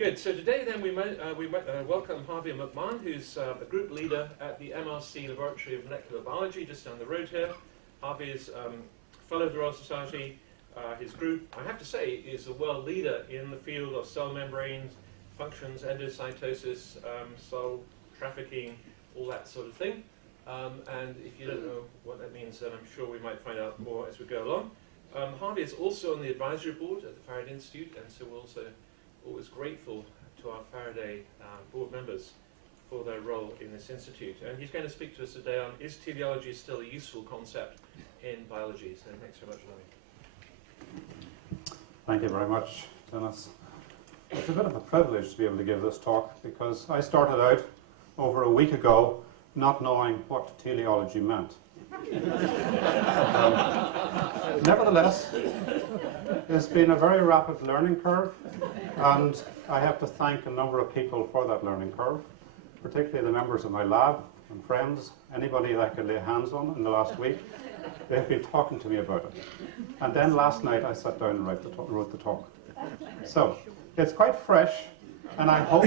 Good. So today then we welcome Harvey and McMahon, who's a group leader at the MRC Laboratory of Molecular Biology just down the road here. Harvey is fellow of the Royal Society. His group, I have to say, is a world leader in the field of cell membranes, functions, endocytosis, cell trafficking, all that sort of thing. And if you don't know what that means, then I'm sure we might find out more as we go along. Harvey is also on the advisory board at the Faraday Institute, and so we're also always grateful to our Faraday board members for their role in this institute. And he's going to speak to us today on, is teleology still a useful concept in biology? So thanks very much, Harvey. Thank you very much, Dennis. It's a bit of a privilege to be able to give this talk because I started out over a week ago not knowing what teleology meant. Nevertheless, it's been a very rapid learning curve, and I have to thank a number of people for that learning curve, particularly the members of my lab and friends, anybody that I could lay hands on in the last week. They've been talking to me about it. And then last night I sat down and wrote the talk. So it's quite fresh, and I hope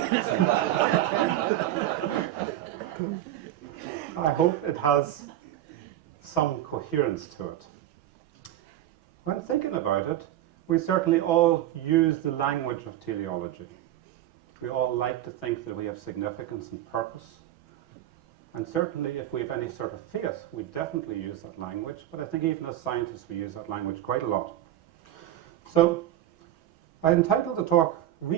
it has some coherence to it. When thinking about it, we certainly all use the language of teleology. We all like to think that we have significance and purpose. And certainly if we have any sort of faith, we definitely use that language. But I think even as scientists, we use that language quite a lot. So I retitled the talk, I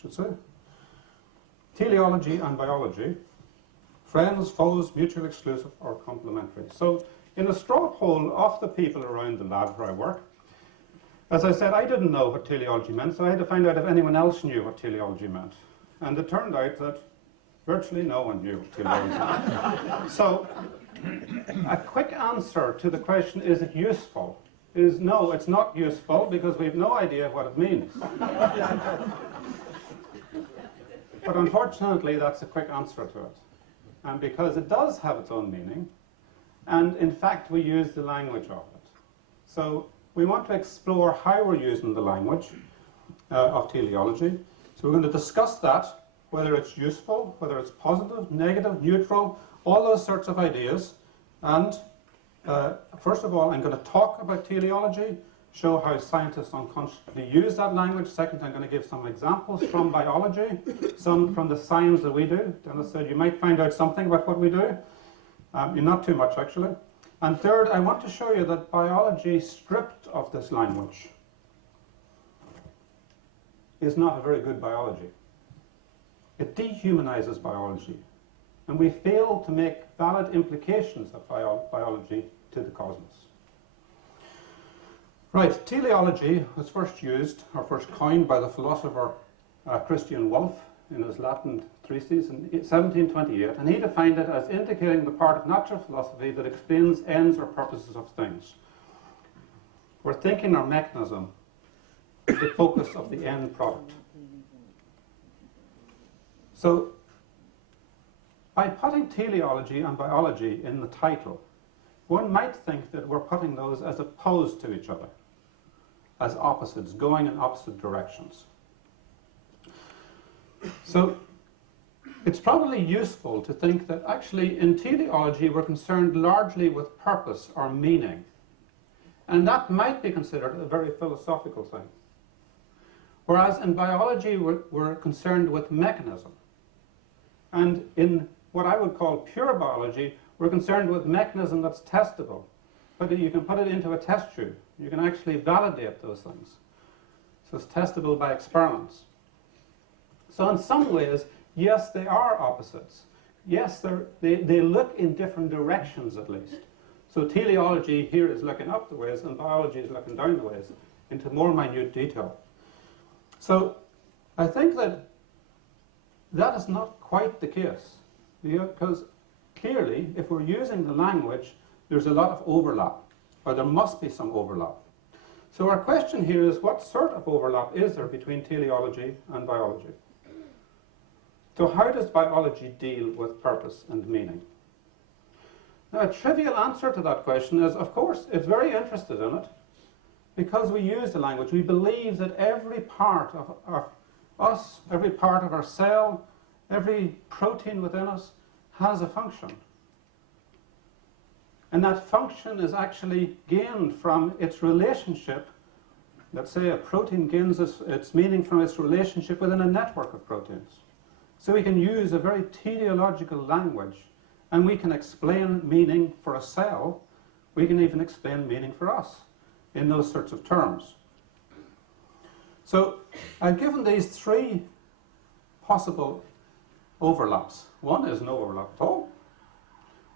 should say, Teleology and Biology, Friends, Foes, Mutually Exclusive or Complementary. So in a straw poll of the people around the lab where I work, as I said, I didn't know what teleology meant, so I had to find out if anyone else knew what teleology meant. And it turned out that virtually no one knew what teleology meant. So a quick answer to the question, is it useful, is no, it's not useful because we have no idea what it means. But unfortunately, that's a quick answer to it. And because it does have its own meaning, and in fact we use the language of it. So we want to explore how we're using the language of teleology. So we're going to discuss that, whether it's useful, whether it's positive, negative, neutral, all those sorts of ideas. And first of all, I'm going to talk about teleology, show how scientists unconsciously use that language. Second, I'm going to give some examples from biology, some from the science that we do. Dennis said you might find out something about what we do. Not too much, actually. And third, I want to show you that biology stripped of this language is not a very good biology. It dehumanizes biology. And we fail to make valid implications of biology to the cosmos. Right, teleology was first used, or first coined by the philosopher Christian Wolff in his Latin theses in 1728, and he defined it as indicating the part of natural philosophy that explains ends or purposes of things, where thinking or mechanism is the focus of the end product. So, by putting teleology and biology in the title, one might think that we're putting those as opposed to each other, as opposites, going in opposite directions. So it's probably useful to think that actually in teleology we're concerned largely with purpose or meaning. And that might be considered a very philosophical thing. Whereas in biology we're concerned with mechanism. And in what I would call pure biology, we're concerned with mechanism that's testable. But you can put it into a test tube. You can actually validate those things. So it's testable by experiments. So in some ways, yes, they are opposites. Yes, they look in different directions at least. So teleology here is looking up the ways and biology is looking down the ways into more minute detail. So I think that is not quite the case. Because clearly, if we're using the language, there's a lot of overlap, or there must be some overlap. So our question here is, what sort of overlap is there between teleology and biology? So how does biology deal with purpose and meaning? Now, a trivial answer to that question is, of course, it's very interested in it. because we use the language, we believe that every part of us, every part of our cell, every protein within us has a function. And that function is actually gained from its relationship. Let's say a protein gains its meaning from its relationship within a network of proteins. So we can use a very teleological language, and we can explain meaning for a cell. We can even explain meaning for us in those sorts of terms. So I've given these three possible overlaps. One is no overlap at all.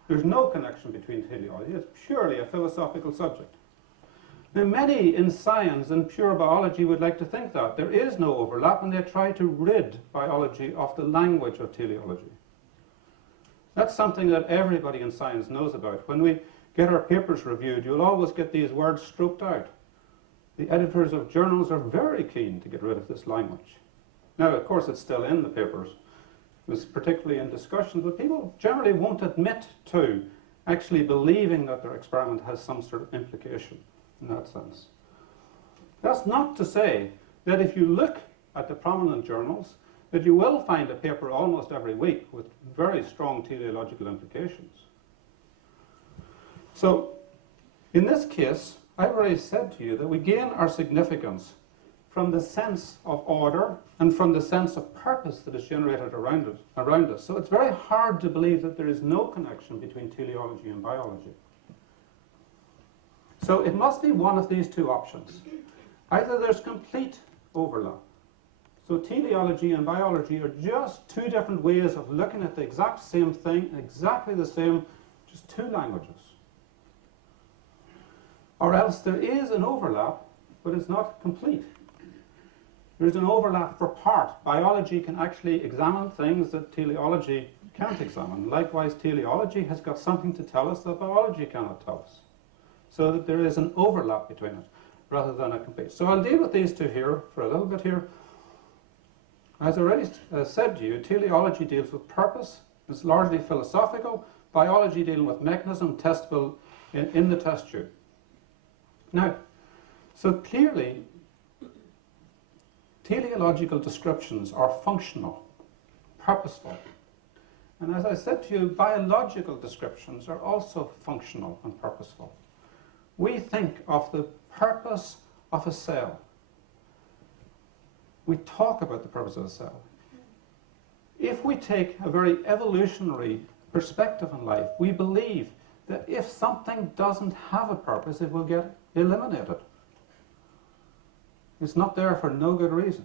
There's no connection between teleology. It's purely a philosophical subject. Now, many in science and pure biology would like to think that. There is no overlap, and they try to rid biology of the language of teleology. That's something that everybody in science knows about. When we get our papers reviewed, you'll always get these words stroked out. The editors of journals are very keen to get rid of this language. Now, of course, it's still in the papers. It was particularly in discussions, but people generally won't admit to actually believing that their experiment has some sort of implication in that sense. That's not to say that if you look at the prominent journals, that you will find a paper almost every week with very strong teleological implications. So, in this case, I've already said to you that we gain our significance from the sense of order and from the sense of purpose that is generated around us. So it's very hard to believe that there is no connection between teleology and biology. So it must be one of these two options. Either there's complete overlap. So teleology and biology are just two different ways of looking at the exact same thing, exactly the same, just two languages. Or else there is an overlap, but it's not complete. There's an overlap for part. Biology can actually examine things that teleology can't examine. Likewise, teleology has got something to tell us that biology cannot tell us. So that there is an overlap between it, rather than a complete. So I'll deal with these two here for a little bit here. As I already said to you, teleology deals with purpose. It's largely philosophical. Biology dealing with mechanism, testable in the test tube. Now, so clearly, teleological descriptions are functional, purposeful. And as I said to you, biological descriptions are also functional and purposeful. We think of the purpose of a cell. We talk about the purpose of a cell. If we take a very evolutionary perspective in life, we believe that if something doesn't have a purpose, it will get eliminated. It's not there for no good reason.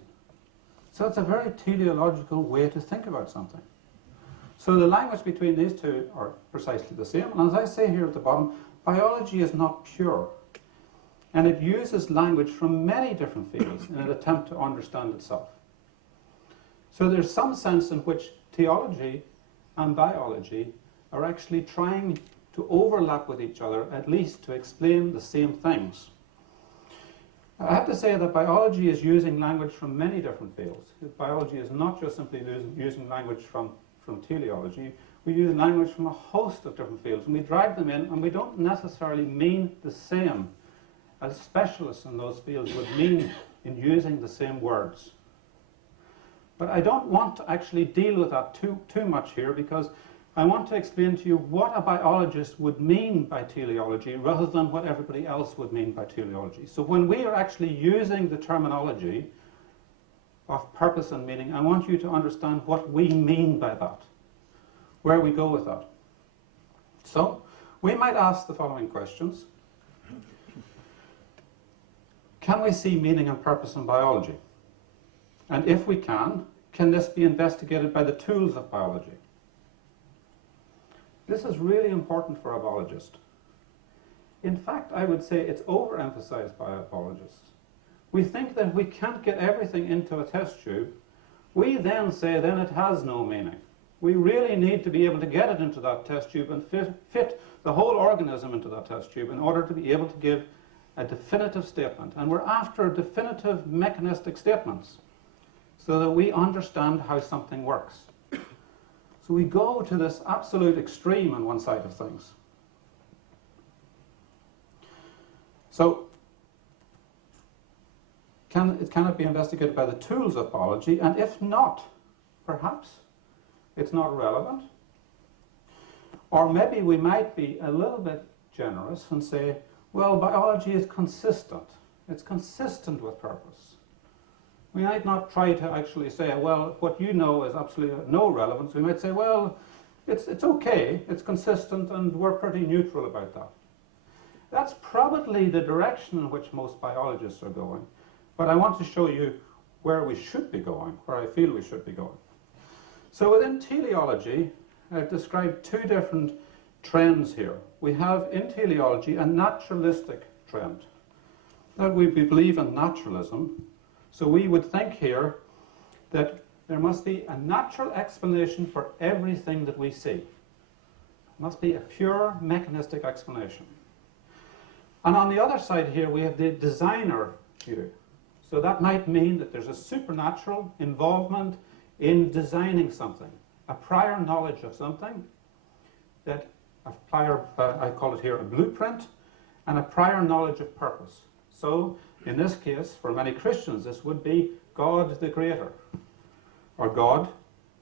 So it's a very teleological way to think about something. So the language between these two are precisely the same. And as I say here at the bottom, biology is not pure. And it uses language from many different fields in an attempt to understand itself. So there's some sense in which theology and biology are actually trying to overlap with each other, at least to explain the same things. I have to say that biology is using language from many different fields. Biology is not just simply using language from teleology. We use language from a host of different fields, and we drag them in, and we don't necessarily mean the same as specialists in those fields would mean in using the same words. But I don't want to actually deal with that too much here, because I want to explain to you what a biologist would mean by teleology rather than what everybody else would mean by teleology. So when we are actually using the terminology of purpose and meaning, I want you to understand what we mean by that, where we go with that. So we might ask the following questions. Can we see meaning and purpose in biology? And if we can this be investigated by the tools of biology? This is really important for a biologist. In fact, I would say it's overemphasized by biologists. We think that if we can't get everything into a test tube, we then say then it has no meaning. We really need to be able to get it into that test tube and fit the whole organism into that test tube in order to be able to give a definitive statement. And we're after definitive mechanistic statements so that we understand how something works. So we go to this absolute extreme on one side of things. So it cannot be investigated by the tools of biology, and if not, perhaps it's not relevant. Or maybe we might be a little bit generous and say, well, biology is consistent. It's consistent with purpose. We might not try to actually say, well, what you know is absolutely no relevance. We might say, well, it's okay, it's consistent, and we're pretty neutral about that. That's probably the direction in which most biologists are going. But I want to show you where we should be going, where I feel we should be going. So within teleology, I've described two different trends here. We have in teleology a naturalistic trend. That we believe in naturalism. So we would think here that there must be a natural explanation for everything that we see. It must be a pure mechanistic explanation. And on the other side here, we have the designer view. So that might mean that there's a supernatural involvement in designing something, a prior knowledge of something, that a prior, I call it here a blueprint, and a prior knowledge of purpose. So in this case, for many Christians, this would be God the Creator, or God,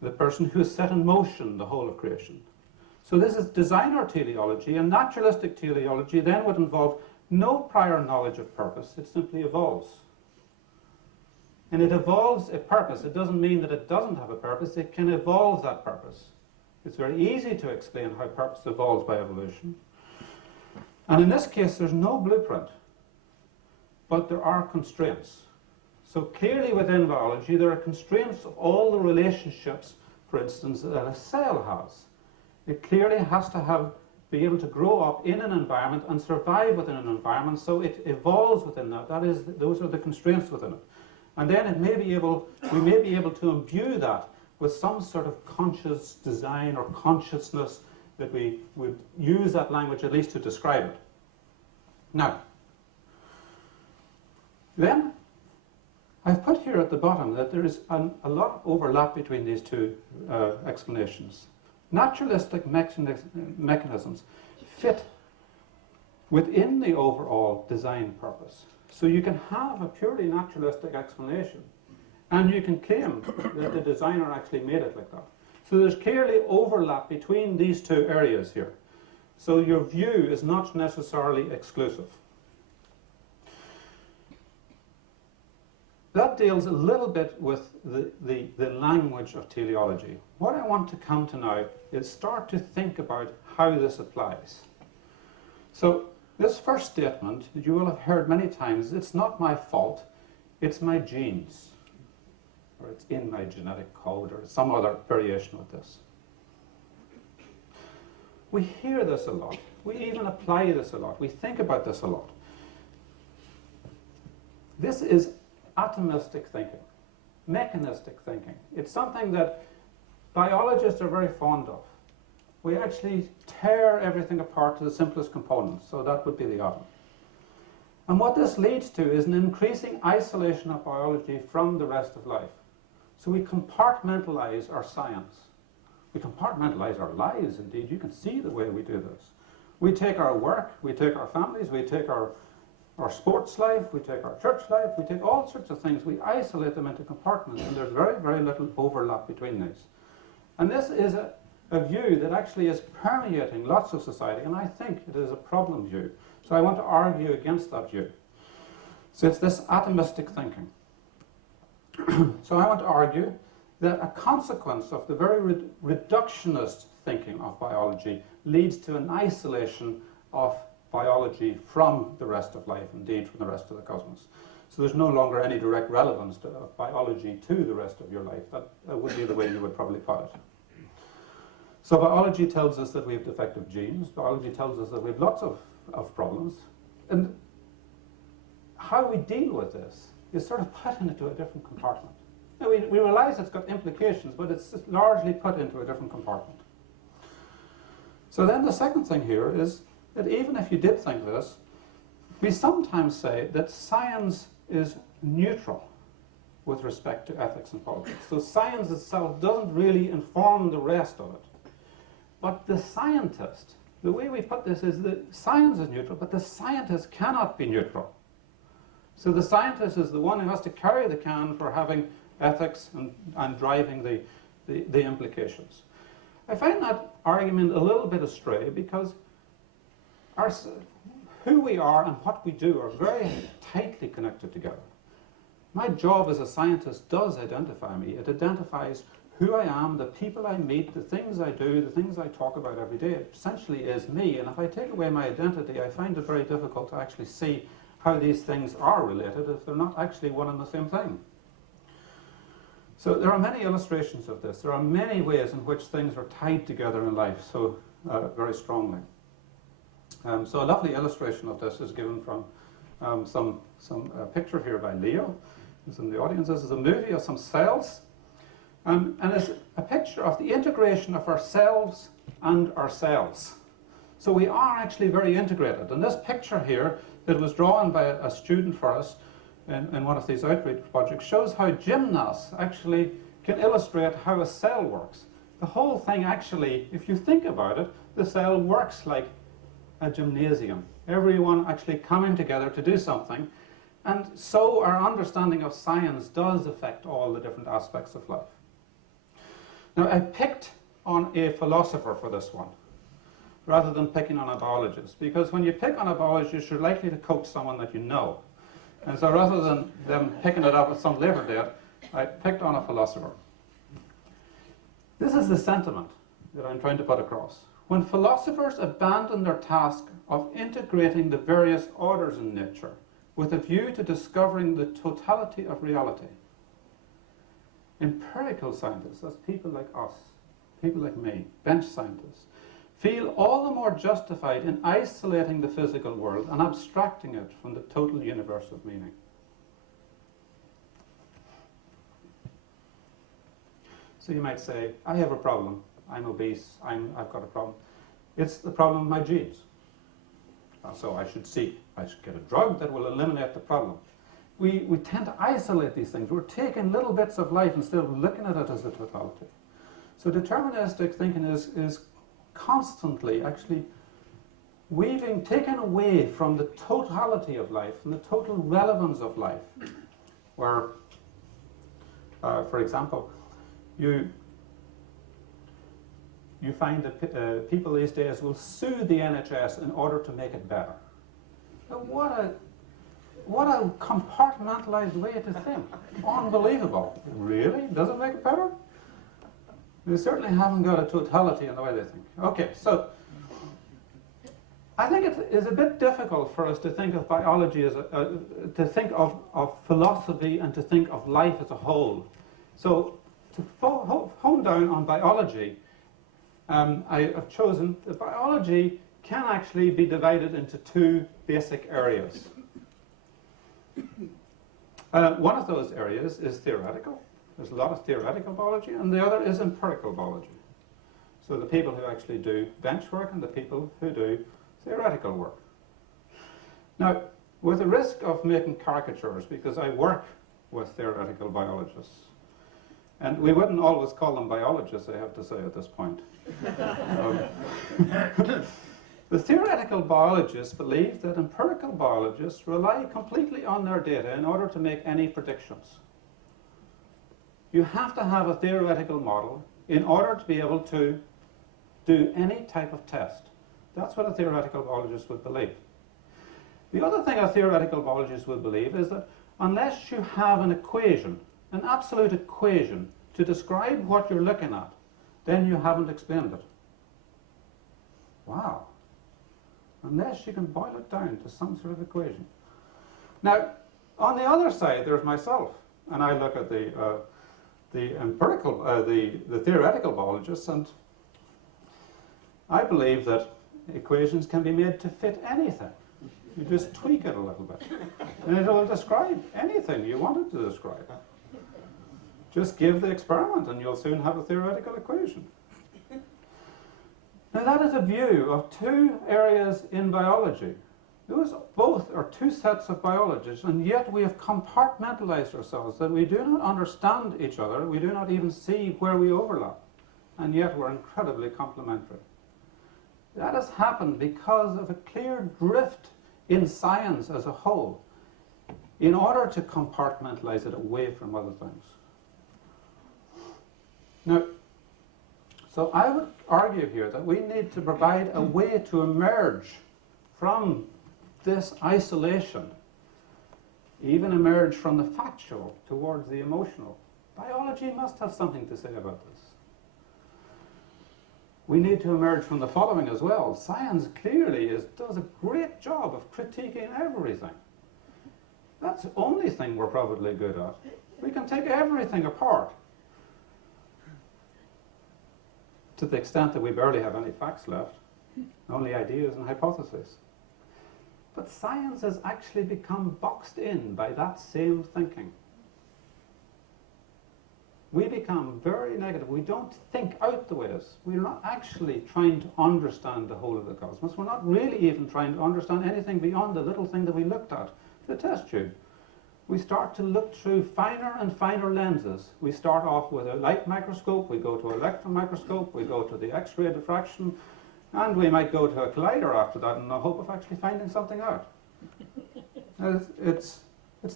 the person who has set in motion the whole of creation. So this is designer teleology, and naturalistic teleology then would involve no prior knowledge of purpose. It simply evolves. And it evolves a purpose. It doesn't mean that it doesn't have a purpose. It can evolve that purpose. It's very easy to explain how purpose evolves by evolution. And in this case, there's no blueprint, but there are constraints. So clearly within biology, there are constraints of all the relationships, for instance, that a cell has. It clearly has to be able to grow up in an environment and survive within an environment, so it evolves within that. Those are the constraints within it. And then we may be able to imbue that with some sort of conscious design or consciousness that we would use that language at least to describe it. Now, then, I've put here at the bottom that there is a lot of overlap between these two explanations. Naturalistic mechanisms fit within the overall design purpose. So you can have a purely naturalistic explanation, and you can claim that the designer actually made it like that. So there's clearly overlap between these two areas here. So your view is not necessarily exclusive. That deals a little bit with the language of teleology. What I want to come to now is start to think about how this applies. So this first statement, you will have heard many times, it's not my fault, it's my genes. Or it's in my genetic code, or some other variation with this. We hear this a lot. We even apply this a lot. We think about this a lot. This is atomistic thinking, mechanistic thinking. It's something that biologists are very fond of. We actually tear everything apart to the simplest components, so that would be the atom. And what this leads to is an increasing isolation of biology from the rest of life. So we compartmentalize our science. We compartmentalize our lives, indeed. You can see the way we do this. We take our work, we take our families, we take our sports life, we take our church life, we take all sorts of things. We isolate them into compartments, and there's very, very little overlap between these. And this is a view that actually is permeating lots of society, and I think it is a problem view. So I want to argue against that view. So it's this atomistic thinking. So I want to argue that a consequence of the very reductionist thinking of biology leads to an isolation of biology from the rest of life, indeed from the rest of the cosmos. So there's no longer any direct relevance of biology to the rest of your life. That would be the way you would probably put it. So biology tells us that we have defective genes. Biology tells us that we have lots of problems. And how we deal with this is sort of put into a different compartment. Now, we realize it's got implications, but it's largely put into a different compartment. So then the second thing here is that even if you did think this, we sometimes say that science is neutral with respect to ethics and politics. So science itself doesn't really inform the rest of it. But the scientist, the way we put this is that science is neutral, but the scientist cannot be neutral. So the scientist is the one who has to carry the can for having ethics and driving the implications. I find that argument a little bit astray because who we are and what we do are very tightly connected together. My job as a scientist does identify me. It identifies who I am, the people I meet, the things I do, the things I talk about every day. It essentially is me, and if I take away my identity, I find it very difficult to actually see how these things are related if they're not actually one and the same thing. So there are many illustrations of this. There are many ways in which things are tied together in life so very strongly. So a lovely illustration of this is given from some picture here by Leo, who's in the audience. This is a movie of some cells, and it's a picture of the integration of ourselves and ourselves. So we are actually very integrated. And this picture here that was drawn by a student for us in one of these outreach projects shows how gymnasts actually can illustrate how a cell works. The whole thing actually, if you think about it, the cell works like a gymnasium. Everyone actually coming together to do something. And so our understanding of science does affect all the different aspects of life. Now, I picked on a philosopher for this one, rather than picking on a biologist, because when you pick on a biologist, you're likely to coach someone that you know. And so rather than them picking it up at some later date, I picked on a philosopher. This is the sentiment that I'm trying to put across. When philosophers abandon their task of integrating the various orders in nature with a view to discovering the totality of reality, empirical scientists, that's people like us, people like me, bench scientists, feel all the more justified in isolating the physical world and abstracting it from the total universe of meaning. So you might say, I have a problem. I'm obese. I've got a problem. It's the problem of my genes. So I should get a drug that will eliminate the problem. We tend to isolate these things. We're taking little bits of life instead of looking at it as a totality. So deterministic thinking is constantly actually taken away from the totality of life, from the total relevance of life, where, for example, you find that people these days will sue the NHS in order to make it better. Now, what a compartmentalized way to think. Unbelievable. Really? Does it make it better? They certainly haven't got a totality in the way they think. Okay, so I think it is a bit difficult for us to think of biology as to think of philosophy and to think of life as a whole. So to hone down on biology, I have chosen that biology can actually be divided into two basic areas. One of those areas is theoretical. There's a lot of theoretical biology, and the other is empirical biology. So the people who actually do bench work and the people who do theoretical work. Now, with the risk of making caricatures, because I work with theoretical biologists, and we wouldn't always call them biologists, I have to say at this point. The theoretical biologists believe that empirical biologists rely completely on their data in order to make any predictions. You have to have a theoretical model in order to be able to do any type of test. That's what a theoretical biologist would believe. The other thing a theoretical biologist would believe is that unless you have an equation, an absolute equation, to describe what you're looking at, then you haven't explained it. Wow. Unless you can boil it down to some sort of equation. Now, on the other side, there's myself, and I look at the theoretical biologists, and I believe that equations can be made to fit anything. You just tweak it a little bit, and it will describe anything you want it to describe. Just give the experiment, and you'll soon have a theoretical equation. Now, that is a view of two areas in biology. Those both are two sets of biologists, and yet we have compartmentalized ourselves, that we do not understand each other, we do not even see where we overlap, and yet we're incredibly complementary. That has happened because of a clear drift in science as a whole. in order to compartmentalize it away from other things. Now, so I would argue here that we need to provide a way to emerge from this isolation, even emerge from the factual towards the emotional. Biology must have something to say about this. We need to emerge from the following as well. Science clearly does a great job of critiquing everything. That's the only thing we're probably good at. We can take everything apart to the extent that we barely have any facts left, only ideas and hypotheses. But science has actually become boxed in by that same thinking. We become very negative. We don't think out the ways. We're not actually trying to understand the whole of the cosmos. We're not really even trying to understand anything beyond the little thing that we looked at, the test tube. We start to look through finer and finer lenses. We start off with a light microscope, we go to an electron microscope, we go to the X-ray diffraction, and we might go to a collider after that in the hope of actually finding something out. It's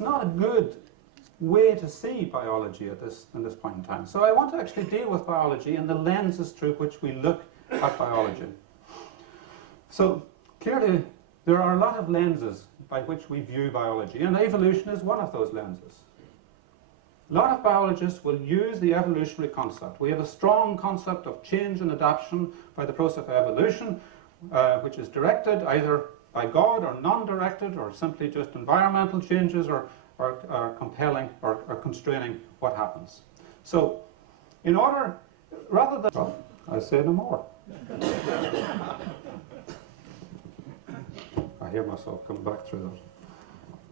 not a good way to see biology in this point in time. So I want to actually deal with biology and the lenses through which we look at biology. So clearly there are a lot of lenses by which we view biology, and evolution is one of those lenses. A lot of biologists will use the evolutionary concept. We have a strong concept of change and adaptation by the process of evolution, which is directed either by God or non-directed, or simply just environmental changes or compelling or constraining what happens. So, in order, rather than... Well, I say no more. I hear myself coming back through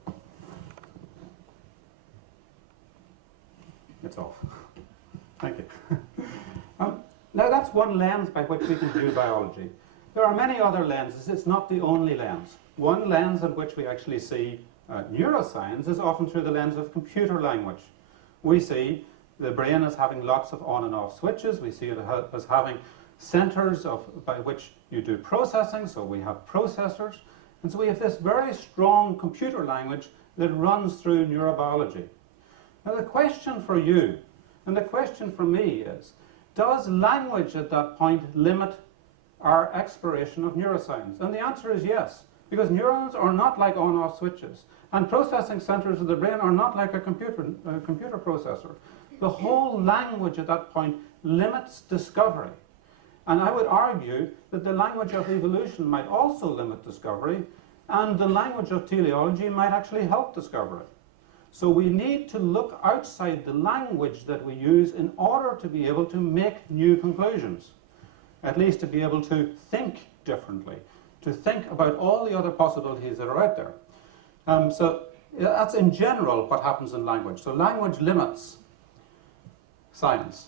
that. It's off. Thank you. Now that's one lens by which we can view biology. There are many other lenses. It's not the only lens. One lens in which we actually see neuroscience is often through the lens of computer language. We see the brain as having lots of on and off switches. We see it as having centers by which you do processing, so we have processors. And so we have this very strong computer language that runs through neurobiology. Now the question for you, and the question for me is, does language at that point limit our exploration of neuroscience? And the answer is yes, because neurons are not like on-off switches, and processing centers of the brain are not like a computer processor. The whole language at that point limits discovery. And I would argue that the language of evolution might also limit discovery, and the language of teleology might actually help discovery. So we need to look outside the language that we use in order to be able to make new conclusions, at least to be able to think differently, to think about all the other possibilities that are out there. So that's in general what happens in language. So language limits science.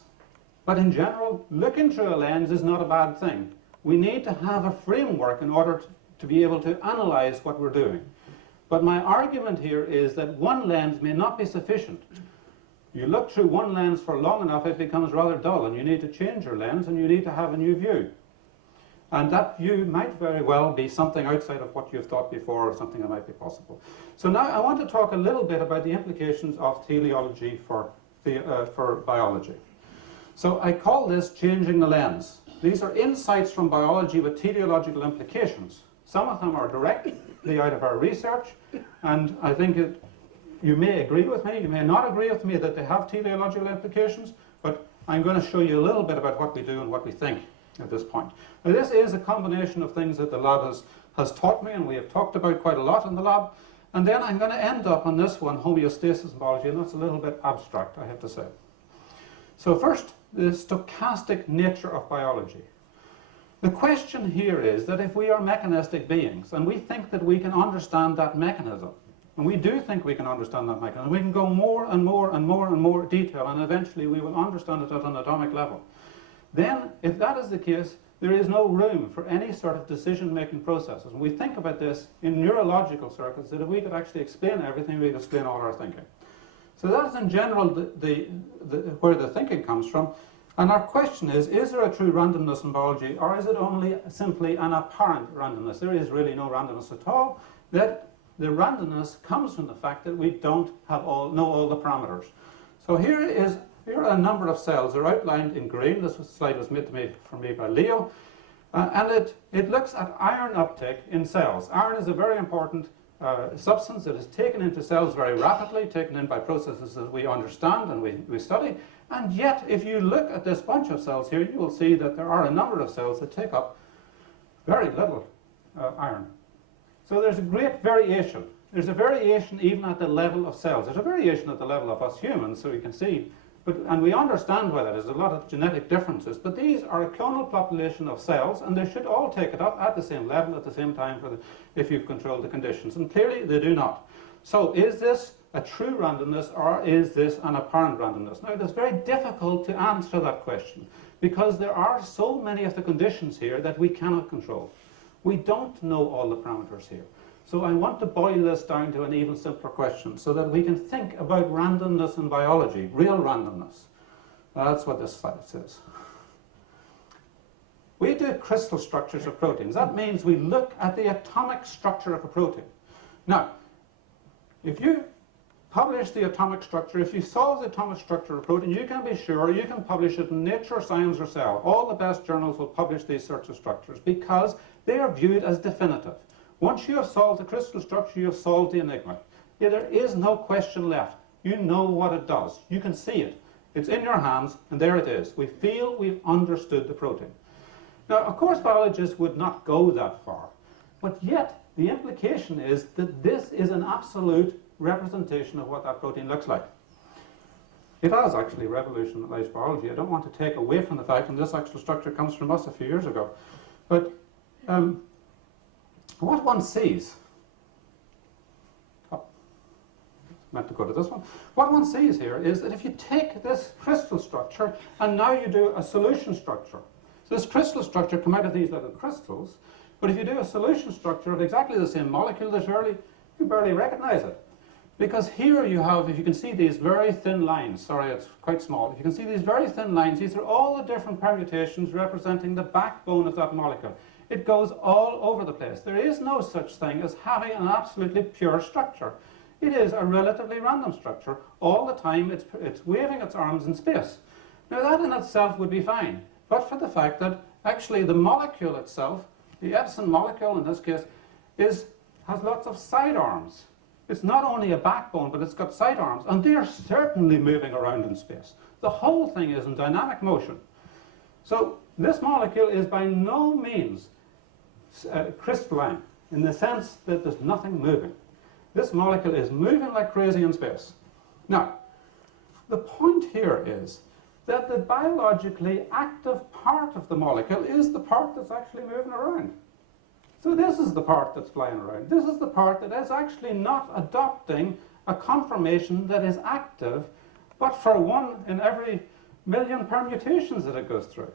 But in general, looking through a lens is not a bad thing. We need to have a framework in order to be able to analyze what we're doing. But my argument here is that one lens may not be sufficient. You look through one lens for long enough, it becomes rather dull, and you need to change your lens, and you need to have a new view. And that view might very well be something outside of what you've thought before, or something that might be possible. So now I want to talk a little bit about the implications of teleology for biology. So I call this changing the lens. These are insights from biology with teleological implications. Some of them are directly out of our research, and I think you may agree with me, you may not agree with me that they have teleological implications, but I'm going to show you a little bit about what we do and what we think at this point. Now this is a combination of things that the lab has taught me, and we have talked about quite a lot in the lab, and then I'm going to end up on this one, homeostasis in biology, and that's a little bit abstract, I have to say. So first, the stochastic nature of biology. The question here is that if we are mechanistic beings, and we think that we can understand that mechanism, and we do think we can understand that mechanism, we can go more and more and more and more detail, and eventually we will understand it at an atomic level. Then, if that is the case, there is no room for any sort of decision-making processes. And we think about this in neurological circuits, that if we could actually explain everything, we could explain all our thinking. So that's in general where the thinking comes from. And our question is there a true randomness in biology, or is it only simply an apparent randomness? There is really no randomness at all. That the randomness comes from the fact that we don't know all the parameters. So here are a number of cells. They're outlined in green. This slide was made for me by Leo. And it looks at iron uptake in cells. Iron is a very important substance that is taken into cells very rapidly, taken in by processes that we understand and we study. And yet, if you look at this bunch of cells here, you will see that there are a number of cells that take up very little iron. So there's a great variation. There's a variation even at the level of cells. There's a variation at the level of us humans, so you can see. And we understand why that is. There's a lot of genetic differences. But these are a clonal population of cells, and they should all take it up at the same level at the same time if you've controlled the conditions. And clearly, they do not. So is this a true randomness, or is this an apparent randomness? Now, it is very difficult to answer that question, because there are so many of the conditions here that we cannot control. We don't know all the parameters here. So I want to boil this down to an even simpler question so that we can think about randomness in biology, real randomness. That's what this slide says. We do crystal structures of proteins. That means we look at the atomic structure of a protein. Now, if you publish the atomic structure, if you solve the atomic structure of a protein, you can be sure you can publish it in Nature, Science, or Cell. All the best journals will publish these sorts of structures because they are viewed as definitive. Once you have solved the crystal structure, you have solved the enigma. There is no question left. You know what it does. You can see it. It's in your hands, and there it is. We feel we've understood the protein. Now, of course, biologists would not go that far, but yet the implication is that this is an absolute representation of what that protein looks like. It has actually revolutionized biology. I don't want to take away from the fact that this actual structure comes from us a few years ago. But what one sees, meant to go to this one, what one sees here is that if you take this crystal structure and now you do a solution structure, so this crystal structure comes out of these little crystals, but if you do a solution structure of exactly the same molecule, you barely recognize it. Because here you have, if you can see these very thin lines, sorry it's quite small, if you can see these very thin lines, these are all the different permutations representing the backbone of that molecule. It goes all over the place. There is no such thing as having an absolutely pure structure. It is a relatively random structure. All the time it's waving its arms in space. Now that in itself would be fine, but for the fact that actually the molecule itself, the Epson molecule in this case, has lots of side arms. It's not only a backbone, but it's got side arms, and they are certainly moving around in space. The whole thing is in dynamic motion. So this molecule is by no means crystalline in the sense that there's nothing moving. This molecule is moving like crazy in space. Now, the point here is that the biologically active part of the molecule is the part that's actually moving around. So this is the part that's flying around. This is the part that is actually not adopting a conformation that is active, but for one in every million permutations that it goes through.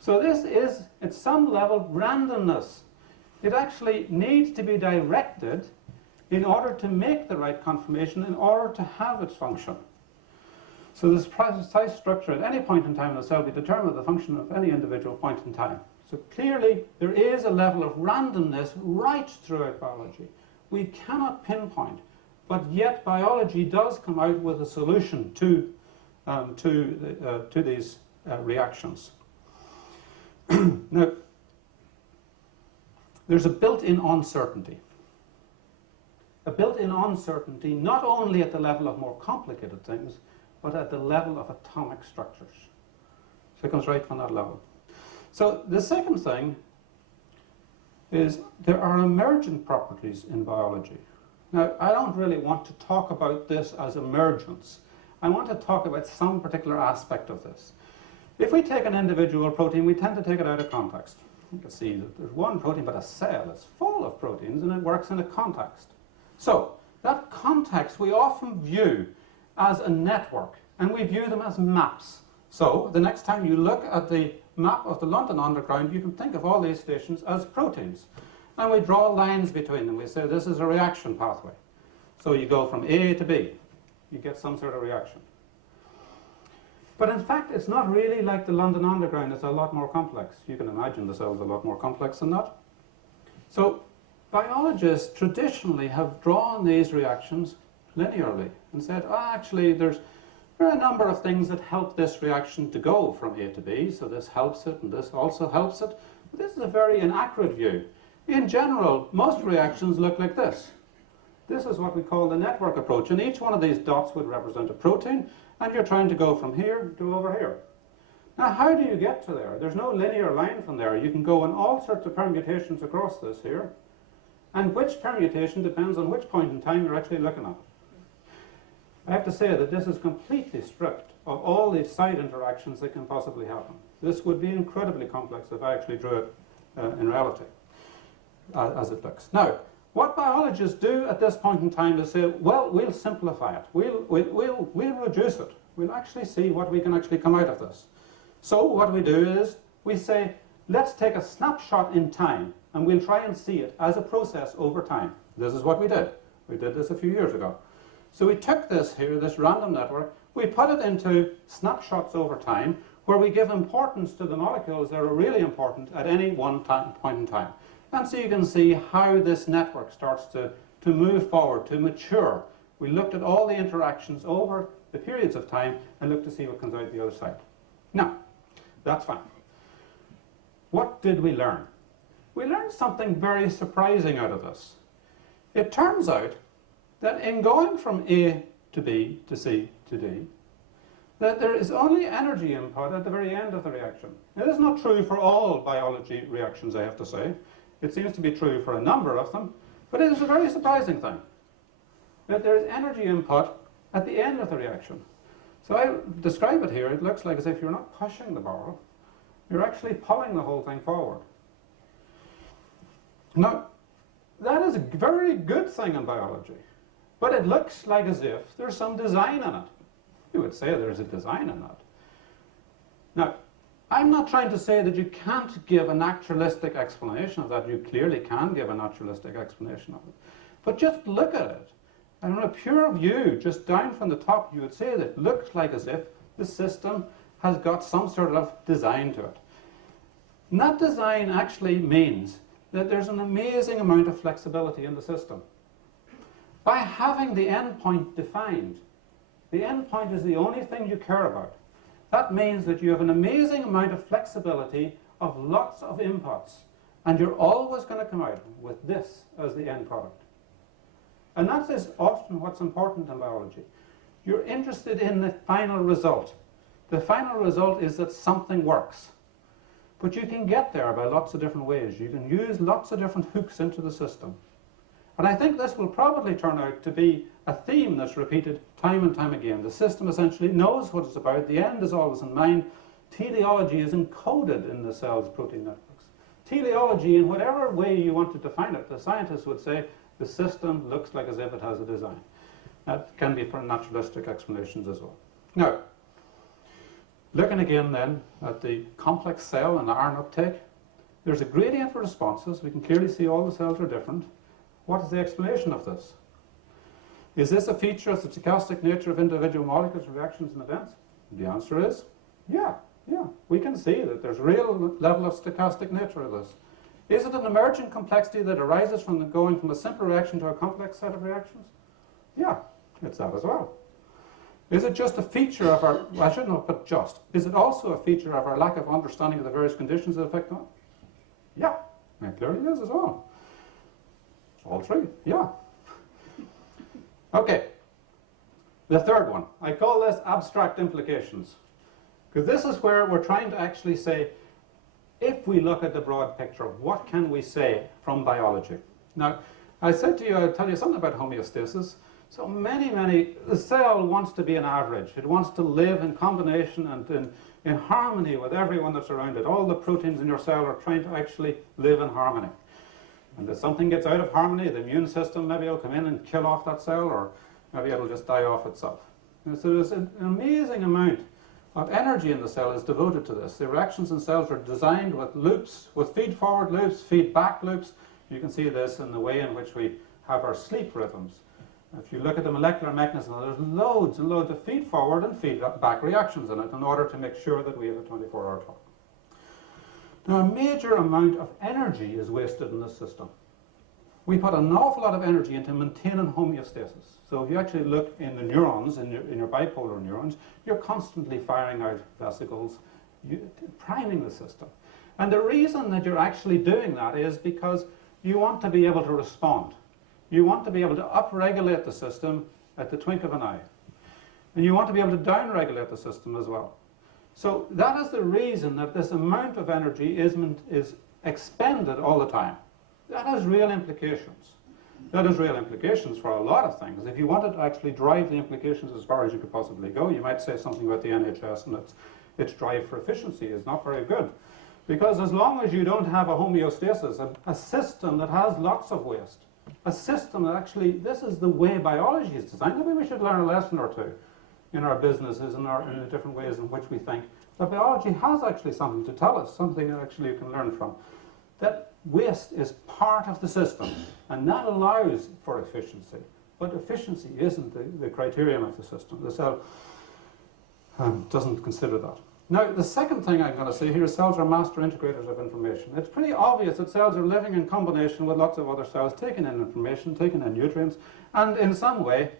So this is, at some level, randomness. It actually needs to be directed in order to make the right conformation, in order to have its function. So this precise structure at any point in time in the cell will be determined by the function of any individual point in time. So clearly, there is a level of randomness right throughout biology. We cannot pinpoint, but yet biology does come out with a solution to these reactions. Now, there's a built-in uncertainty. A built-in uncertainty not only at the level of more complicated things, but at the level of atomic structures. So it comes right from that level. So the second thing is there are emergent properties in biology. Now, I don't really want to talk about this as emergence. I want to talk about some particular aspect of this. If we take an individual protein, we tend to take it out of context. You can see that there's one protein, but a cell is full of proteins, and it works in a context. So that context we often view as a network, and we view them as maps. So the next time you look at the map of the London Underground, you can think of all these stations as proteins. And we draw lines between them. We say this is a reaction pathway. So you go from A to B. You get some sort of reaction. But in fact, it's not really like the London Underground. It's a lot more complex. You can imagine the cell's a lot more complex than that. So biologists traditionally have drawn these reactions linearly and said, oh, actually, there are a number of things that help this reaction to go from A to B, so this helps it and this also helps it. But this is a very inaccurate view. In general, most reactions look like this. This is what we call the network approach, and each one of these dots would represent a protein, and you're trying to go from here to over here. Now, how do you get to there? There's no linear line from there. You can go in all sorts of permutations across this here, and which permutation depends on which point in time you're actually looking at. I have to say that this is completely stripped of all the side interactions that can possibly happen. This would be incredibly complex if I actually drew it in reality, as it looks. Now, what biologists do at this point in time is say, well, we'll simplify it. We'll reduce it. We'll actually see what we can actually come out of this. So what we do is we say, let's take a snapshot in time, and we'll try and see it as a process over time. This is what we did. We did this a few years ago. So we took this here, this random network, we put it into snapshots over time, where we give importance to the molecules that are really important at any one point in time. And so you can see how this network starts to move forward, to mature. We looked at all the interactions over the periods of time and looked to see what comes out the other side. Now, that's fine. What did we learn? We learned something very surprising out of this. It turns out that in going from A to B to C to D, that there is only energy input at the very end of the reaction. Now, this is not true for all biology reactions, I have to say. It seems to be true for a number of them, but it is a very surprising thing that there is energy input at the end of the reaction. So I describe it here. It looks like as if you're not pushing the barrel, you're actually pulling the whole thing forward. Now, that is a very good thing in biology, but it looks like as if there's some design in it. You would say there's a design in that. Now, I'm not trying to say that you can't give a naturalistic explanation of that. You clearly can give a naturalistic explanation of it. But just look at it. And on a pure view, just down from the top, you would say that it looks like as if the system has got some sort of design to it. And that design actually means that there's an amazing amount of flexibility in the system. By having the endpoint defined, the endpoint is the only thing you care about. That means that you have an amazing amount of flexibility of lots of inputs, and you're always going to come out with this as the end product. And that is often what's important in biology. You're interested in the final result. The final result is that something works. But you can get there by lots of different ways. You can use lots of different hooks into the system. And I think this will probably turn out to be a theme that's repeated time and time again. The system essentially knows what it's about. The end is always in mind. Teleology is encoded in the cell's protein networks. Teleology, in whatever way you want to define it, the scientists would say the system looks like as if it has a design. That can be for naturalistic explanations as well. Now, looking again then at the complex cell and iron uptake, there's a gradient for responses. We can clearly see all the cells are different. What is the explanation of this? Is this a feature of the stochastic nature of individual molecules, reactions, and events? The answer is, yeah. We can see that there's real level of stochastic nature of this. Is it an emergent complexity that arises from going from a simple reaction to a complex set of reactions? Yeah, it's that as well. Is it just a feature of our, I shouldn't have put just, is it also a feature of our lack of understanding of the various conditions that affect them? Yeah, it clearly is as well. All three, yeah. Okay, the third one. I call this abstract implications. Because this is where we're trying to actually say, if we look at the broad picture, what can we say from biology? Now, I said to you, I'll tell you something about homeostasis. So the cell wants to be an average. It wants to live in combination and in harmony with everyone that's around it. All the proteins in your cell are trying to actually live in harmony. And if something gets out of harmony, the immune system maybe will come in and kill off that cell, or maybe it'll just die off itself. And so there's an amazing amount of energy in the cell is devoted to this. The reactions in cells are designed with loops, with feed-forward loops, feedback loops. You can see this in the way in which we have our sleep rhythms. If you look at the molecular mechanism, there's loads and loads of feed-forward and feedback reactions in it in order to make sure that we have a 24-hour clock. Now, a major amount of energy is wasted in this system. we put an awful lot of energy into maintaining homeostasis. So if you actually look in the neurons, in your bipolar neurons, you're constantly firing out vesicles, priming the system. And the reason that you're actually doing that is because you want to be able to respond. You want to be able to upregulate the system at the twink of an eye. And you want to be able to downregulate the system as well. So that is the reason that this amount of energy is expended all the time. That has real implications. That has real implications for a lot of things. If you wanted to actually drive the implications as far as you could possibly go, you might say something about the NHS and its drive for efficiency is not very good. Because as long as you don't have a homeostasis, a system that has lots of waste, a system that actually, this is the way biology is designed. Maybe we should learn a lesson or two in our businesses and in the different ways in which we think. But biology has actually something to tell us, something that actually you can learn from. That waste is part of the system, and that allows for efficiency. But efficiency isn't the criterion of the system. The cell doesn't consider that. Now, the second thing I'm going to say here is cells are master integrators of information. It's pretty obvious that cells are living in combination with lots of other cells, taking in information, taking in nutrients, and in some way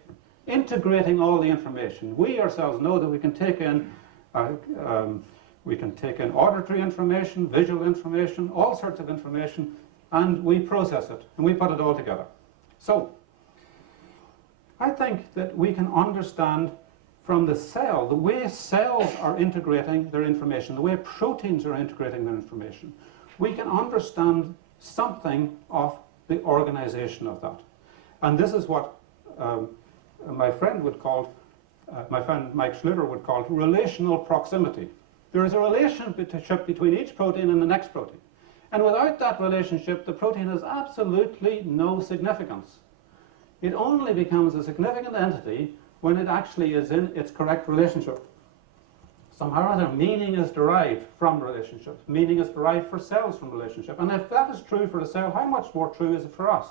integrating all the information. We ourselves know that we can take in auditory information, visual information, all sorts of information, and we process it, and we put it all together. So, I think that we can understand from the cell, the way cells are integrating their information, the way proteins are integrating their information, we can understand something of the organization of that. And this is what my friend Mike Schluter would call relational proximity. There is a relationship between each protein and the next protein. And without that relationship, the protein has absolutely no significance. It only becomes a significant entity when it actually is in its correct relationship. Somehow or other, meaning is derived from relationships. Meaning is derived for cells from relationship. And if that is true for the cell, how much more true is it for us?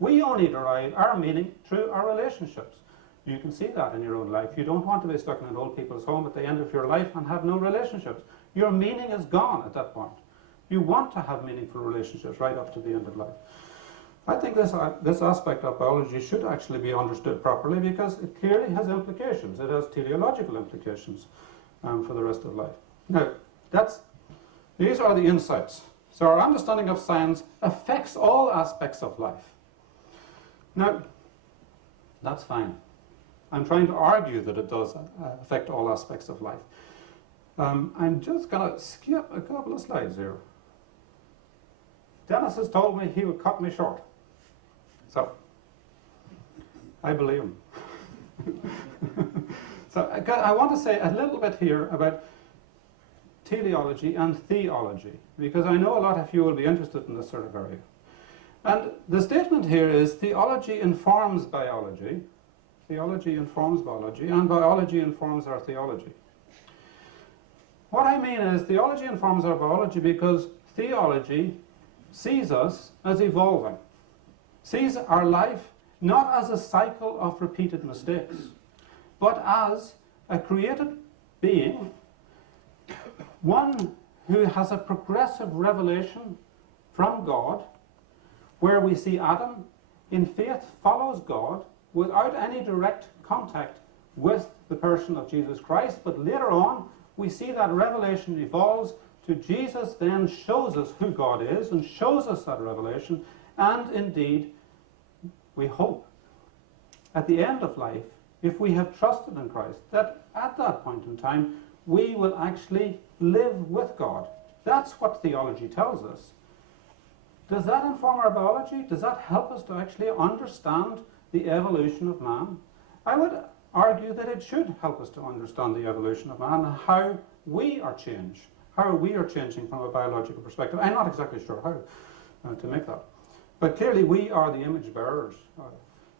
We only derive our meaning through our relationships. You can see that in your own life. You don't want to be stuck in an old people's home at the end of your life and have no relationships. Your meaning is gone at that point. You want to have meaningful relationships right up to the end of life. I think this aspect of biology should actually be understood properly because it clearly has implications. It has teleological implications for the rest of life. Now, these are the insights. So our understanding of science affects all aspects of life. Now, that's fine. I'm trying to argue that it does affect all aspects of life. I'm just going to skip a couple of slides here. Dennis has told me he would cut me short. So, I believe him. So, I want to say a little bit here about teleology and theology, because I know a lot of you will be interested in this sort of area. And the statement here is theology informs biology, theology informs biology, and biology informs our theology. What I mean is theology informs our biology because theology sees us as evolving, sees our life not as a cycle of repeated mistakes, but as a created being, one who has a progressive revelation from God, where we see Adam in faith follows God without any direct contact with the person of Jesus Christ, but later on we see that revelation evolves to Jesus then shows us who God is and shows us that revelation, and indeed we hope at the end of life, if we have trusted in Christ, that at that point in time we will actually live with God. That's what theology tells us. Does that inform our biology? Does that help us to actually understand the evolution of man? I would argue that it should help us to understand the evolution of man and how we are changing from a biological perspective. I'm not exactly sure how to make that. But clearly we are the image bearers.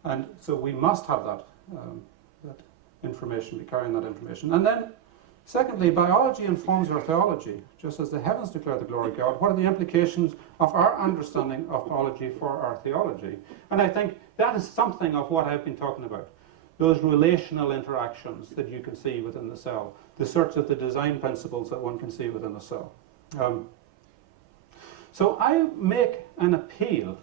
And so we must have that information, be carrying that information. And then, secondly, biology informs our theology. Just as the heavens declare the glory of God, what are the implications of our understanding of biology for our theology? And I think that is something of what I've been talking about. Those relational interactions that you can see within the cell, the sorts of the design principles that one can see within a cell. So I make an appeal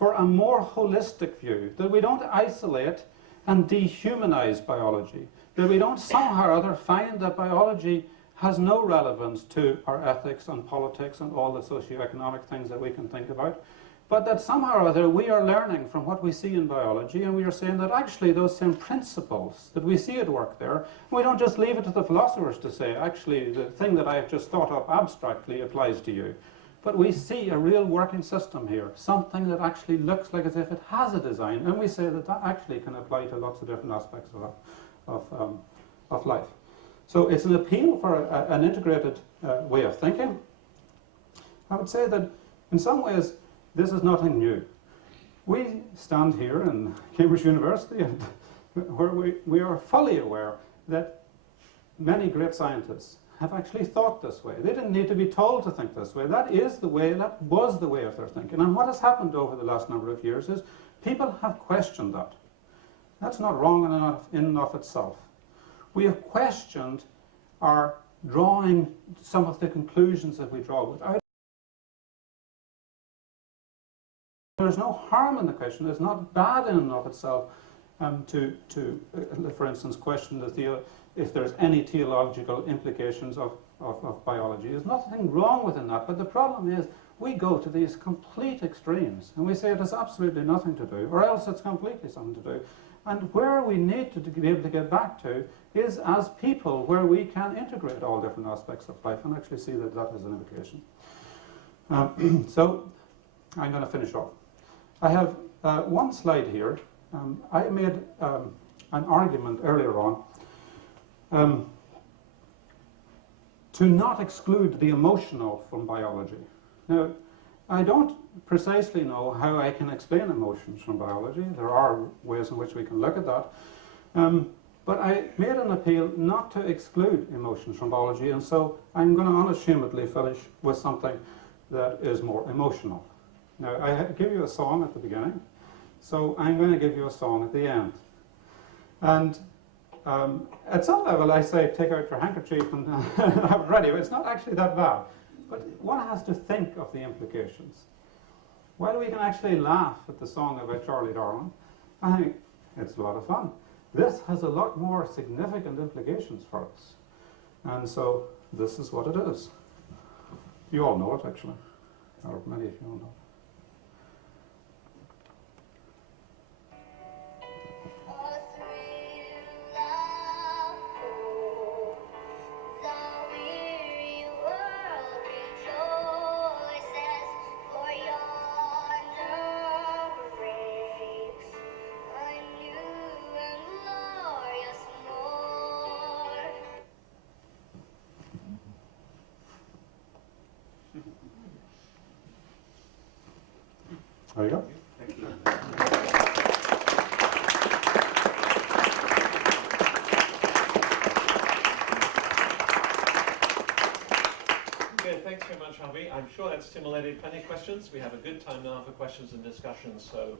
for a more holistic view, that we don't isolate and dehumanize biology, that we don't somehow or other find that biology has no relevance to our ethics and politics and all the socioeconomic things that we can think about, but that somehow or other we are learning from what we see in biology, and we are saying that actually those same principles that we see at work there, we don't just leave it to the philosophers to say, actually the thing that I have just thought up abstractly applies to you. But we see a real working system here, something that actually looks like as if it has a design, and we say that that actually can apply to lots of different aspects of life. So it's an appeal for an integrated way of thinking. I would say that in some ways this is nothing new. We stand here in Cambridge University and where we are fully aware that many great scientists have actually thought this way. They didn't need to be told to think this way. That is the way, that was the way of their thinking. And what has happened over the last number of years is people have questioned that. That's not wrong in and of itself. We have questioned our drawing some of the conclusions that we draw without. There's no harm in the question. It's not bad in and of itself to for instance, question if there's any teleological implications of biology. There's nothing wrong within that, but the problem is we go to these complete extremes and we say it has absolutely nothing to do, or else it's completely something to do. And where we need to be able to get back to is as people, where we can integrate all different aspects of life and actually see that that is an implication. So I'm going to finish off. I have one slide here. I made an argument earlier on to not exclude the emotional from biology. Now, I don't precisely know how I can explain emotions from biology. There are ways in which we can look at that. But I made an appeal not to exclude emotions from biology, and so I'm going to unashamedly finish with something that is more emotional. Now, I give you a song at the beginning, so I'm going to give you a song at the end. And at some level, I say, take out your handkerchief and have it ready. It's not actually that bad. But one has to think of the implications. While we can actually laugh at the song about Charlie Darwin, I think it's a lot of fun. This has a lot more significant implications for us. And so this is what it is. You all know it, actually. Or many of you all know it. There you go. Thank you. Good, thanks very much, Harvey. I'm sure that stimulated plenty of questions. We have a good time now for questions and discussions, so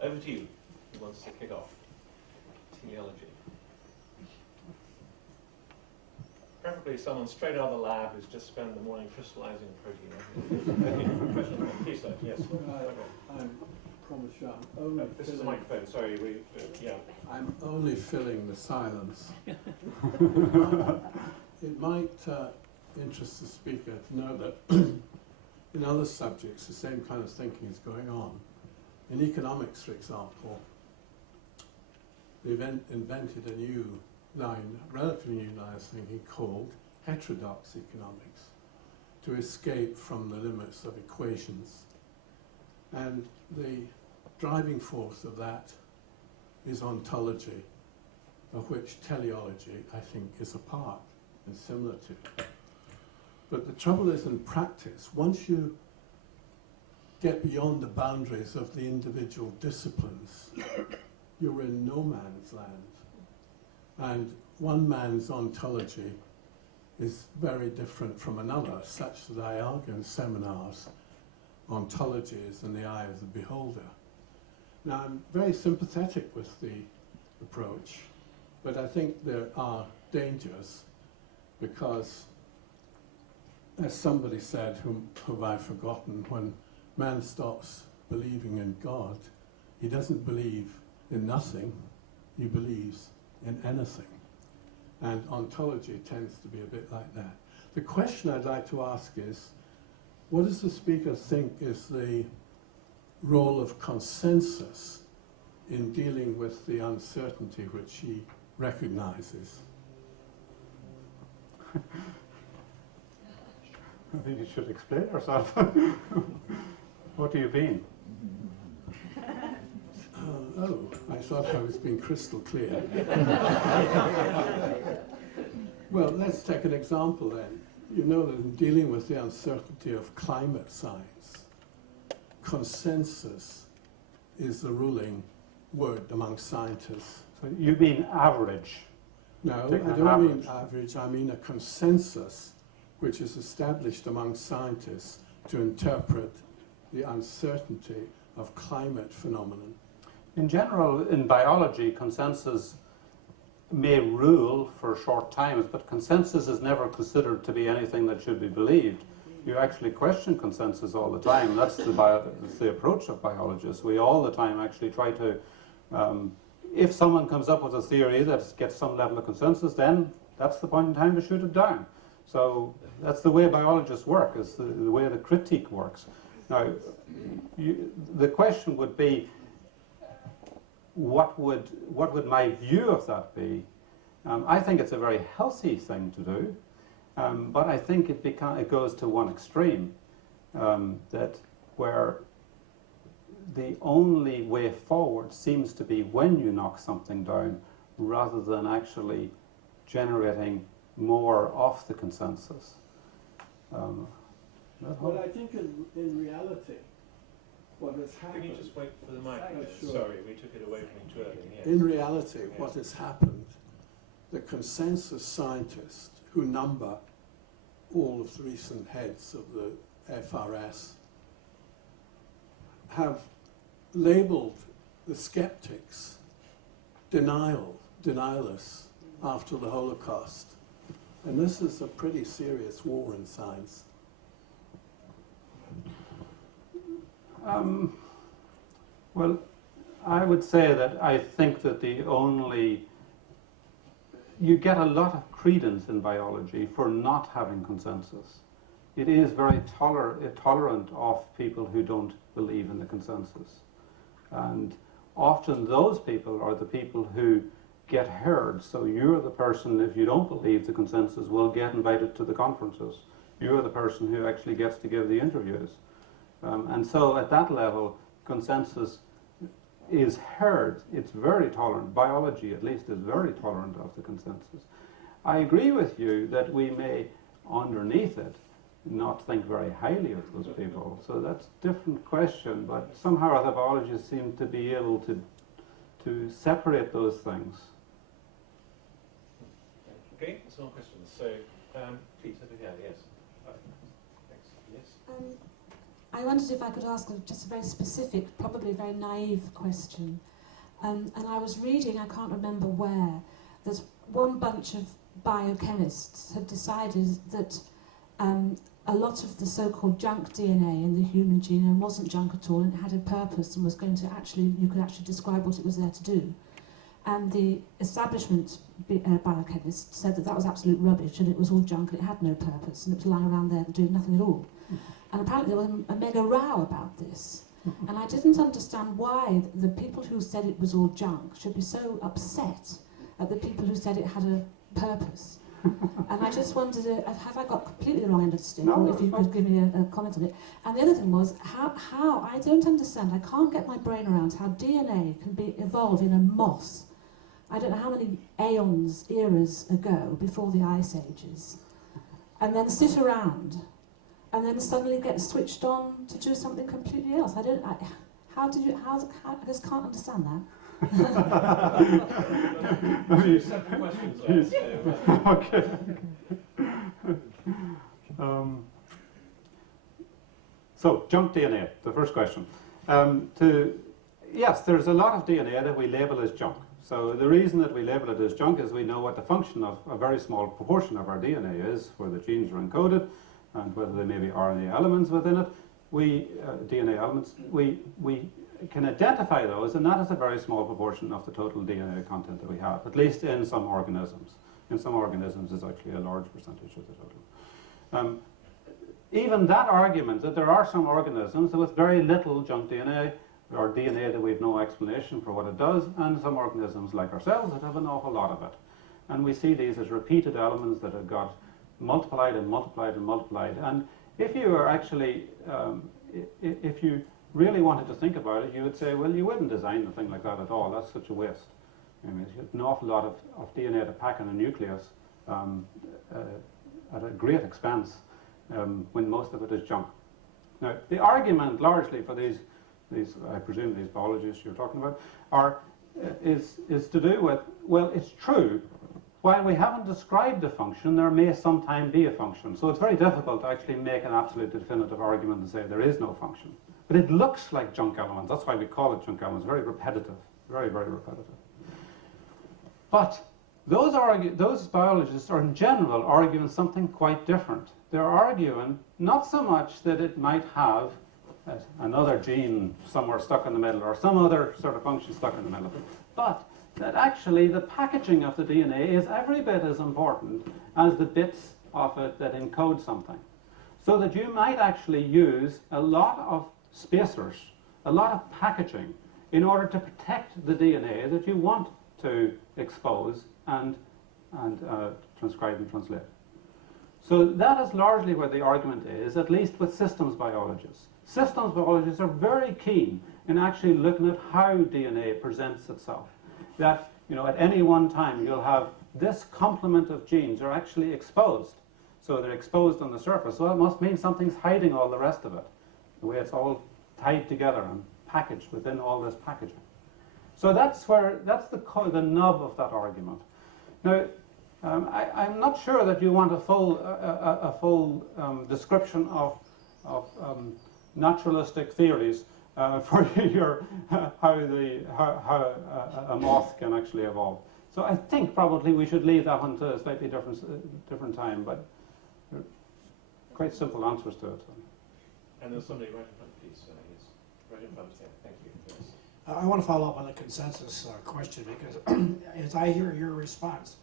over to you. Who wants to kick off? Teleology. Preferably someone straight out of the lab who's just spent the morning crystallizing protein. Question, please, sir. Yes. I promise you, I'm only this is the microphone. Sorry, yeah. I'm only filling the silence. It might interest the speaker to know that in other subjects the same kind of thinking is going on. In economics, for example, they've invented a new line, relatively new line of thinking called heterodox economics, to escape from the limits of equations. And the driving force of that is ontology, of which teleology, I think, is a part and similar to. But the trouble is, in practice, once you get beyond the boundaries of the individual disciplines, you're in no man's land. And one man's ontology is very different from another, such that I argue in seminars, ontology is in the eye of the beholder. Now, I'm very sympathetic with the approach, but I think there are dangers because, as somebody said, whom I've forgotten, when man stops believing in God, he doesn't believe in nothing, he believes in anything. And ontology tends to be a bit like that. The question I'd like to ask is, what does the speaker think is the role of consensus in dealing with the uncertainty which he recognizes? I think you should explain yourself. What do you mean? I thought I was being crystal clear. Well, let's take an example then. You know that in dealing with the uncertainty of climate science, consensus is the ruling word among scientists. So you mean average? No, Take I an don't mean average. average, I mean a consensus which is established among scientists to interpret the uncertainty of climate phenomenon. In general, in biology, consensus may rule for short times, but consensus is never considered to be anything that should be believed. You actually question consensus all the time. That's the approach of biologists. We all the time actually try to, if someone comes up with a theory that gets some level of consensus, then that's the point in time to shoot it down. So that's the way biologists work, is the way the critique works. Now, the question would be, what would my view of that be? I think it's a very healthy thing to do, but I think it goes to one extreme, that where the only way forward seems to be when you knock something down, rather than actually generating more of the consensus. Well, I think in reality, what has happened... Can you just wait for the mic? Sure. Sorry, we took it away from you too early. Yes. In reality, what has happened, the consensus scientists who number all of the recent heads of the FRS have labeled the skeptics denialists after the Holocaust. And this is a pretty serious war in science. Well, I would say that I think that you get a lot of credence in biology for not having consensus. It is very tolerant of people who don't believe in the consensus. And often those people are the people who get heard. So you're the person, if you don't believe the consensus, will get invited to the conferences. You're the person who actually gets to give the interviews. And so at that level, consensus is heard. It's very tolerant. Biology, at least, is very tolerant of the consensus. I agree with you that we may, underneath it, not think very highly of those people. So that's a different question, but somehow other biologists seem to be able to separate those things. Okay, some more questions. So, please, over here, yes. Thanks. Yes. I wondered if I could ask just a very specific, probably very naive question. And I was reading, I can't remember where, that one bunch of biochemists had decided that a lot of the so-called junk DNA in the human genome wasn't junk at all, and it had a purpose and was going to you could actually describe what it was there to do. And the establishment biochemists said that was absolute rubbish and it was all junk and it had no purpose and it was lying around there doing nothing at all. And apparently there was a mega row about this. And I didn't understand why the people who said it was all junk should be so upset at the people who said it had a purpose. And I just wondered, have I got completely the wrong end of the stick, or if you could give me a comment on it. And the other thing was, how I don't understand, I can't get my brain around how DNA can evolve in a moss. I don't know how many eras ago, before the ice ages, and then sit around, and then suddenly get switched on to do something completely else. I just can't understand that. Separate questions. Okay. So, junk DNA, the first question. Yes, there's a lot of DNA that we label as junk. So the reason that we label it as junk is we know what the function of a very small proportion of our DNA is, where the genes are encoded, and whether there may be RNA elements within it. DNA elements, we can identify those, and that is a very small proportion of the total DNA content that we have, at least in some organisms. In some organisms, it's actually a large percentage of the total. Even that argument that there are some organisms with very little junk DNA, or DNA that we have no explanation for what it does, and some organisms like ourselves that have an awful lot of it. And we see these as repeated elements that have got multiplied and multiplied and multiplied. And if you are actually, if you really wanted to think about it, you would say, well, you wouldn't design a thing like that at all. That's such a waste. I mean, it's an awful lot of DNA to pack in a nucleus at a great expense when most of it is junk. Now, the argument largely for these I presume these biologists you're talking about, is to do with, well, it's true, while we haven't described a function, there may sometime be a function. So it's very difficult to actually make an absolute definitive argument and say there is no function. But it looks like junk elements. That's why we call it junk elements. Very repetitive. Very, very repetitive. But those biologists are in general arguing something quite different. They're arguing not so much that it might have another gene somewhere stuck in the middle or some other sort of function stuck in the middle, but that actually the packaging of the DNA is every bit as important as the bits of it that encode something. So that you might actually use a lot of spacers, a lot of packaging, in order to protect the DNA that you want to expose and transcribe and translate. So that is largely where the argument is, at least with systems biologists. Systems biologists are very keen in actually looking at how DNA presents itself. That, you know, at any one time you'll have this complement of genes are actually exposed. So they're exposed on the surface. So that must mean something's hiding all the rest of it. The way it's all tied together and packaged within all this packaging. So that's the nub of that argument. Now, I'm not sure that you want a full description of naturalistic theories for how a moth can actually evolve. So I think probably we should leave that one to a slightly different time, but there are quite simple answers to it. And there's somebody right in front, please. Yes, right in front there. Thank you. Yes. I want to follow up on the consensus question because as I hear your response,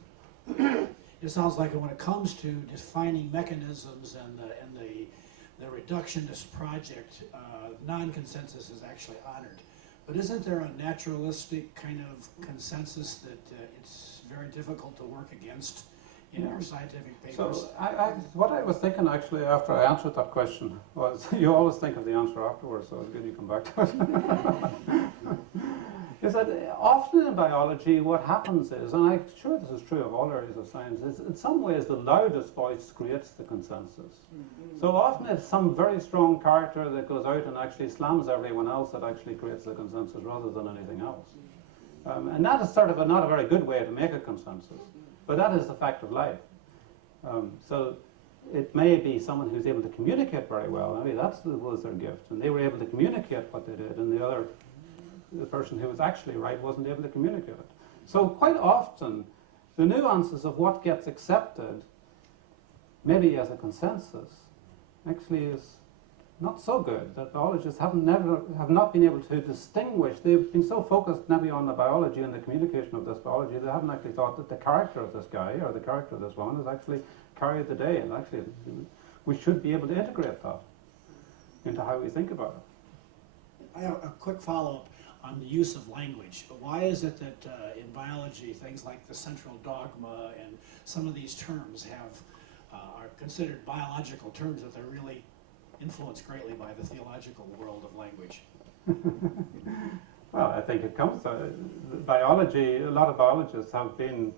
it sounds like when it comes to defining mechanisms and the reductionist project, non-consensus is actually honored. But isn't there a naturalistic kind of consensus that it's very difficult to work against in our scientific papers? So what I was thinking actually after I answered that question was, you always think of the answer afterwards, so it's good you come back to it. Is that often in biology what happens is, and I'm sure this is true of all areas of science, is in some ways the loudest voice creates the consensus. So often it's some very strong character that goes out and actually slams everyone else that actually creates the consensus rather than anything else. And that is sort of not a very good way to make a consensus, but that is the fact of life. So it may be someone who's able to communicate very well. Maybe that was their gift, and they were able to communicate what they did, and the person who was actually right wasn't able to communicate it. So quite often, the nuances of what gets accepted, maybe as a consensus, actually is not so good. That biologists have not been able to distinguish. They've been so focused maybe on the biology and the communication of this biology, they haven't actually thought that the character of this guy or the character of this woman has actually carried the day. And actually, we should be able to integrate that into how we think about it. I have a quick follow-up on the use of language. Why is it that in biology things like the central dogma and some of these terms are considered biological terms, that they're really influenced greatly by the theological world of language? Well, I think it comes to biology. A lot of biologists have been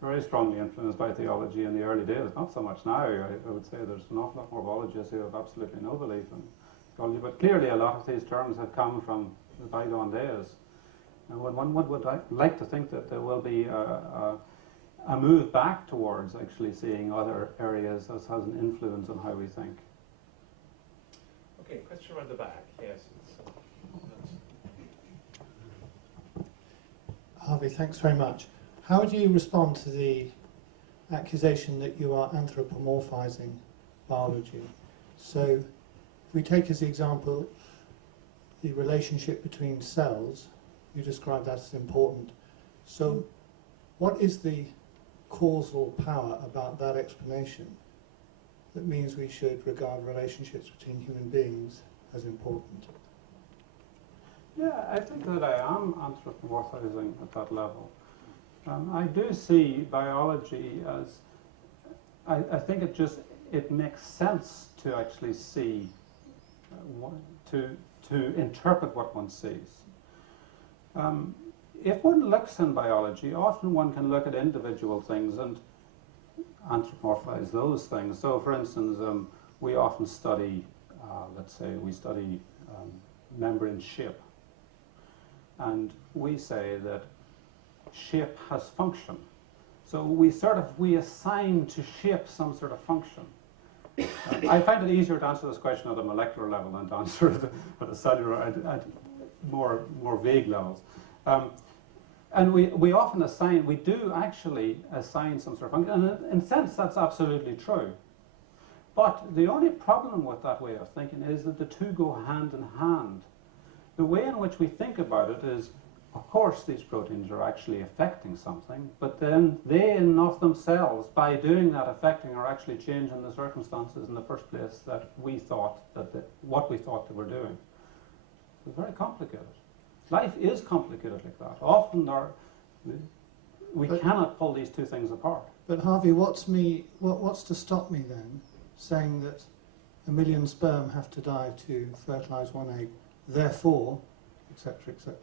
very strongly influenced by theology in the early days. Not so much now. I would say there's an awful lot more biologists who have absolutely no belief in theology. But clearly a lot of these terms have come from the bygone days. And one would like to think that there will be a move back towards actually seeing other areas as has an influence on how we think. Okay, question around the back. Yes. Harvey, thanks very much. How do you respond to the accusation that you are anthropomorphizing biology? So if we take as the example the relationship between cells, you describe that as important. So what is the causal power about that explanation that means we should regard relationships between human beings as important? Yeah, I think that I am anthropomorphizing at that level. I do see biology as, I think it makes sense to actually see, to interpret what one sees. If one looks in biology, often one can look at individual things and anthropomorphize those things. So, for instance, we often study, let's say, we study membrane shape. And we say that shape has function. So we assign to shape some sort of function. I find it easier to answer this question at a molecular level than to answer it at a cellular, at more vague levels. And we often assign, we do actually assign some sort of function, and in a sense that's absolutely true. But the only problem with that way of thinking is that the two go hand in hand. The way in which we think about it is, of course, these proteins are actually affecting something, but then they in and of themselves, by doing that affecting, are actually changing the circumstances in the first place that we thought, what we thought they were doing. It's very complicated. Life is complicated like that. Often we cannot pull these two things apart. But Harvey, what's to stop me then saying that 1 million sperm have to die to fertilize one egg, therefore, etc., etc.?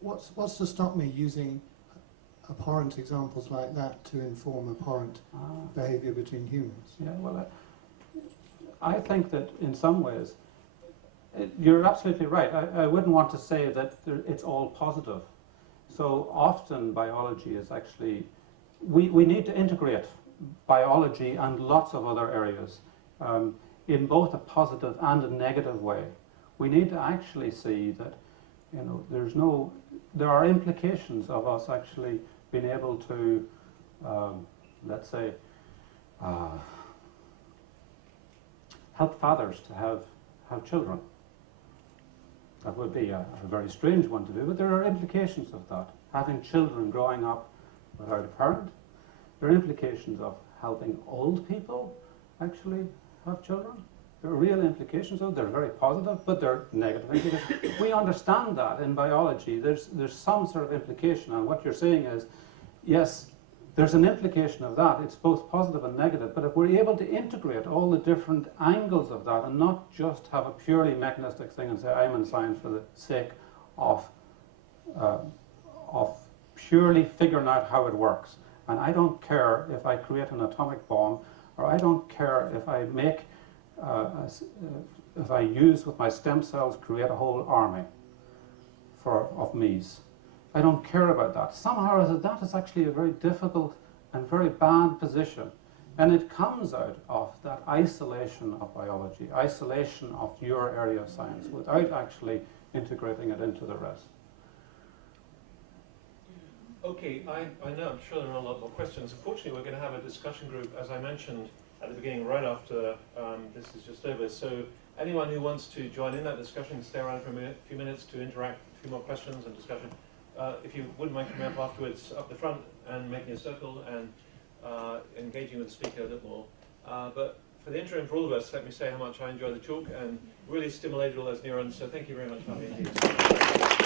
What's to stop me using abhorrent examples like that to inform abhorrent behavior between humans? Yeah, well, I think that in some ways, you're absolutely right. I wouldn't want to say that it's all positive. So often biology is actually, we need to integrate biology and lots of other areas in both a positive and a negative way. We need to actually see that, you know, there are implications of us actually being able to, let's say, help fathers to have children. That would be a very strange one to do, but there are implications of that. Having children growing up without a parent. There are implications of helping old people actually have children. There are real implications of it. They're very positive, but they're negative implications. We understand that in biology. There's some sort of implication, and what you're saying is, yes, there's an implication of that. It's both positive and negative, but if we're able to integrate all the different angles of that and not just have a purely mechanistic thing and say, I'm in science for the sake of purely figuring out how it works. And I don't care if I create an atomic bomb, or I don't care if I make, if I use with my stem cells, create a whole army of me's. I don't care about that. Somehow that is actually a very difficult and very bad position. And it comes out of that isolation of biology, isolation of your area of science, without actually integrating it into the rest. Okay, I know, I'm sure there are a lot more questions. Unfortunately, we're going to have a discussion group, as I mentioned at the beginning, right after this is just over. So anyone who wants to join in that discussion, stay around for a few minutes to interact, a few more questions and discussion. If you wouldn't mind coming up afterwards, up the front and making a circle and engaging with the speaker a bit more. But for the interim, for all of us, let me say how much I enjoyed the talk and really stimulated all those neurons. So thank you very much for having me.